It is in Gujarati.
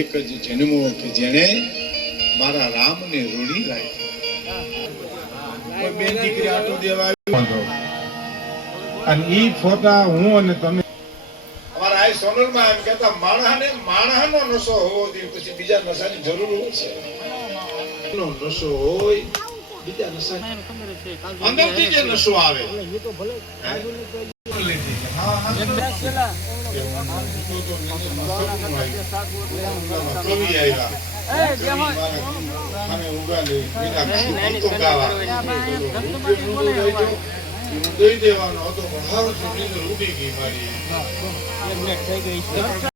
એક જ જન્મો કે જેણે મારા રામને ઋણી રાખ્યા. કોઈ બેન દીકરી આટો દેવા આવ્યો અને ઈ ફોટા હું અને તમે અમારા આ સોનલમાં એમ કહેતા માણસનો નશો હોવો જોઈએ, પછી બીજા નશાની જરૂર હોય છે. એનો નશો હોય બીજા નશાની અંદરથી જે નશો આવે દઈ દેવાનો હતો પણ હાવ ઉડી ગઈ મારી.